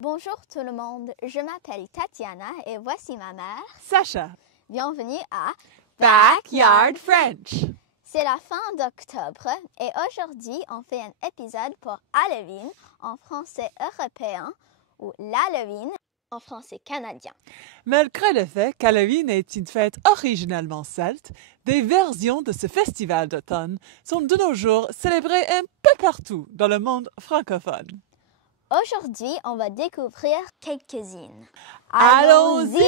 Bonjour tout le monde, je m'appelle Tatiana et voici ma mère. Sacha. Bienvenue à Backyard French. C'est la fin d'octobre et aujourd'hui on fait un épisode pour Halloween en français européen ou l'Halloween en français canadien. Malgré le fait qu'Halloween est une fête originalement celte, des versions de ce festival d'automne sont de nos jours célébrées un peu partout dans le monde francophone. Aujourd'hui, on va découvrir quelques-unes. Allons-y!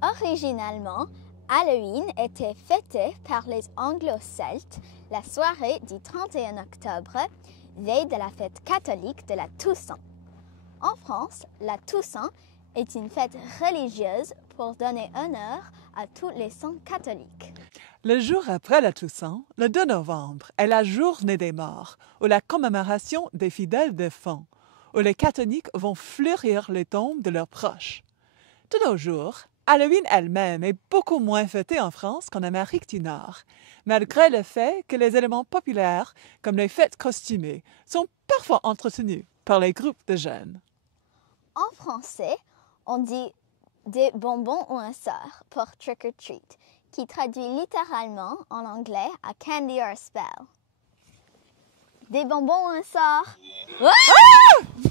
Originalement, Halloween était fêté par les Anglo-Celtes la soirée du 31 octobre, veille de la fête catholique de la Toussaint. En France, la Toussaint est une fête religieuse pour donner honneur à tous les saints catholiques. Le jour après la Toussaint, le 2 novembre, est la journée des morts, ou la commémoration des fidèles défunts, où les catholiques vont fleurir les tombes de leurs proches. De nos jours, Halloween elle-même est beaucoup moins fêtée en France qu'en Amérique du Nord, malgré le fait que les éléments populaires, comme les fêtes costumées, sont parfois entretenus par les groupes de jeunes. En français, on dit des bonbons ou un sort pour trick or treat, qui traduit littéralement en anglais à candy or spell. Des bonbons ou un sort? Ah!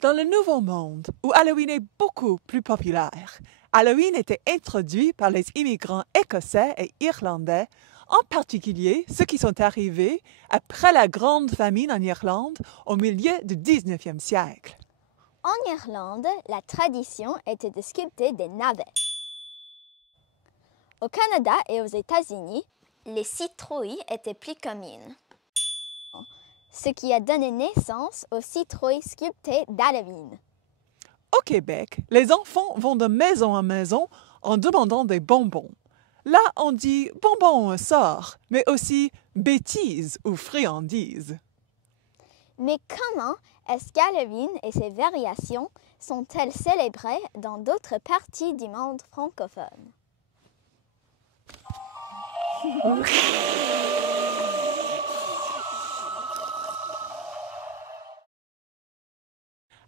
Dans le Nouveau Monde, où Halloween est beaucoup plus populaire, Halloween était introduit par les immigrants écossais et irlandais, en particulier ceux qui sont arrivés après la Grande Famine en Irlande au milieu du 19e siècle. En Irlande, la tradition était de sculpter des navets. Au Canada et aux États-Unis, les citrouilles étaient plus communes, ce qui a donné naissance aux citrouilles sculptées d'Halloween. Au Québec, les enfants vont de maison en maison en demandant des bonbons. Là, on dit bonbons ou un sort, mais aussi bêtises ou friandises. Mais comment est-ce qu'Halloween et ses variations sont-elles célébrées dans d'autres parties du monde francophone?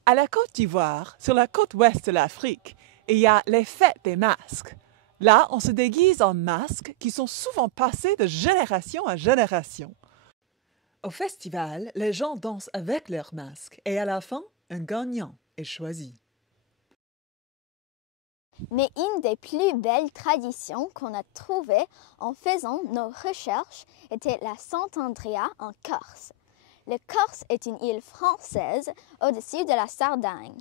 À la Côte d'Ivoire, sur la côte ouest de l'Afrique, il y a les fêtes des masques. Là, on se déguise en masques qui sont souvent passés de génération à génération. Au festival, les gens dansent avec leurs masques et à la fin, un gagnant est choisi. Mais une des plus belles traditions qu'on a trouvées en faisant nos recherches était la Sant-Andrea en Corse. Le Corse est une île française au-dessus de la Sardaigne.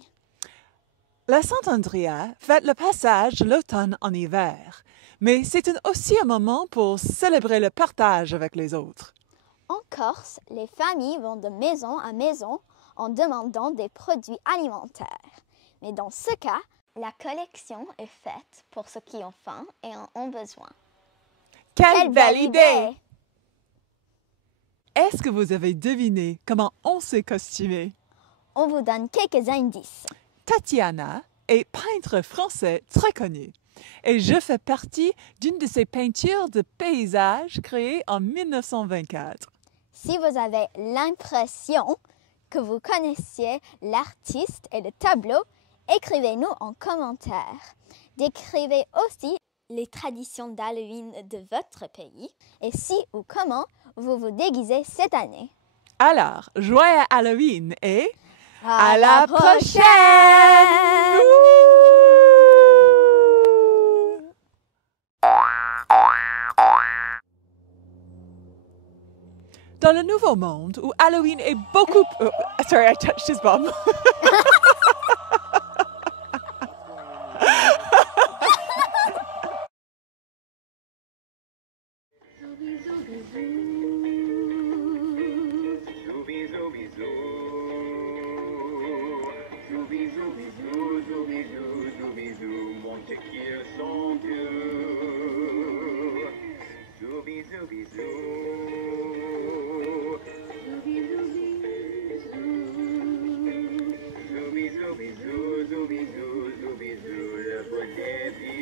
La Sant-Andrea fête le passage de l'automne en hiver, mais c'est aussi un moment pour célébrer le partage avec les autres. En Corse, les familles vont de maison à maison en demandant des produits alimentaires. Mais dans ce cas, la collection est faite pour ceux qui ont faim et en ont besoin. Quelle belle idée! Est-ce que vous avez deviné comment on s'est costumé? On vous donne quelques indices. Tatiana est peintre français très connu et je fais partie d'une de ses peintures de paysages créées en 1924. Si vous avez l'impression que vous connaissiez l'artiste et le tableau, écrivez-nous en commentaire. Décrivez aussi les traditions d'Halloween de votre pays et si ou comment vous vous déguisez cette année. Alors, joyeux Halloween et À la prochaine! Dans le Nouveau Monde, où Halloween est beaucoup... Oh, sorry, I touched his bum. Zooby Zoubizou, zoubizou, zoubizou, le beau début.